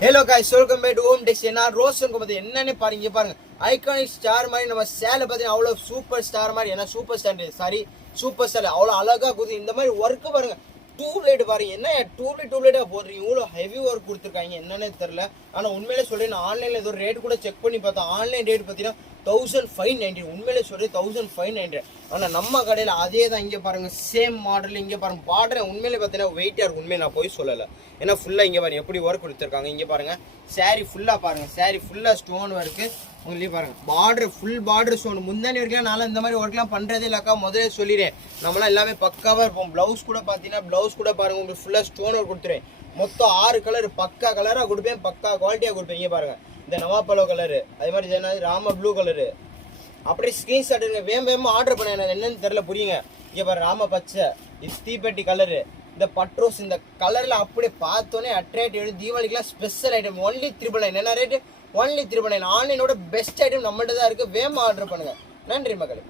Hello guys, welcome back to home techs. என்ன ரோஷன் பார்த்து என்னன்னு பாருங்க. பாருங்க, ஐகானிக் ஸ்டார் மாதிரி நம்ம சேலை பார்த்தீங்கன்னா அவ்வளோ சூப்பர் ஸ்டார் மாதிரி. ஏன்னா சூப்பர் ஸ்டார் சூப்பர் ஸ்டார் அவ்வளோ அழகாக கொடுத்து இந்த மாதிரி ஒர்க்கு பாருங்க. டியூப்லைட் பாருங்க, என்ன டியூப்லைட்டாக போடுறீங்க, இவ்வளோ ஹெவி ஒர்க் கொடுத்துருக்காங்க என்னன்னே தெரில. ஆனால் உண்மையிலே சொல்கிறேன், நான் ஆன்லைனில் ஏதோ ரேட் கூட செக் பண்ணி பார்த்தேன். ஆன்லைன் ரேட் பார்த்தீங்கன்னா 1590. உண்மையிலே சொல்கிறேன் 1590. ஆனால் நம்ம கடையில் அதே தான். இங்கே பாருங்கள், சேம் மாடல். இங்கே பாருங்கள் பார்டர் உண்மையிலே பார்த்தீங்கன்னா வெயிட்டாக இருக்கும். உண்மையை நான் போய் சொல்லலை. ஏன்னா ஃபுல்லாக இங்கே பாருங்கள் எப்படி ஒர்க் கொடுத்துருக்காங்க. இங்கே பாருங்கள் சாரீ ஃபுல்லாக பாருங்கள், சாரீ ஃபுல்லாக ஸ்டோன் ஒர்க்கு. உங்களே பாருங்கள் பார்டர், ஃபுல் பார்டர் ஸ்டோன். முந்தானி வரைக்கும் நானும் இந்த மாதிரி ஒர்க்லாம் பண்ணுறதே இல்லைக்கா. முதலே சொல்லிடுறேன், நம்மளாம் எல்லாமே பக்காவாக இருப்போம். ப்ளவுஸ் கூட பார்த்தீங்கன்னா ப்ளவுஸ் கூட பாருங்கள் உங்களுக்கு ஃபுல்லாக ஸ்டோன் ஒர்க் கொடுத்துருவேன். மொத்தம் 6 கலர் பக்கா கலராக கொடுப்பேன், பக்கா குவாலிட்டியாக கொடுப்பேன். இங்கே பாருங்கள், இந்த நவாப்பழோ கலரு, அதே மாதிரி ராம ப்ளூ கலரு. அப்படியே ஸ்க்ரீன்ஷாட் எடுங்க, வேகமாக ஆர்டர் பண்ண. எனக்கு என்னன்னு தெரில, புரியுங்க. இங்கே பாரு ராம பச்சை, இது தீப்பெட்டி கலரு, இந்த பட்ரோஸ். இந்த கலரில் அப்படியே பார்த்தோன்னே அட்ராக்ட் எடுத்து தீபாவளிக்குலாம் ஸ்பெஷல் ஐட்டம். ஒன்லி 999. என்ன ரேட்டு? ஒன்லி 999. ஆன்லைனோட பெஸ்ட் ஐட்டம் நம்மள்ட்ட தான் இருக்குது. வேகமாக ஆர்டர் பண்ணுங்கள். நன்றி மக்களே.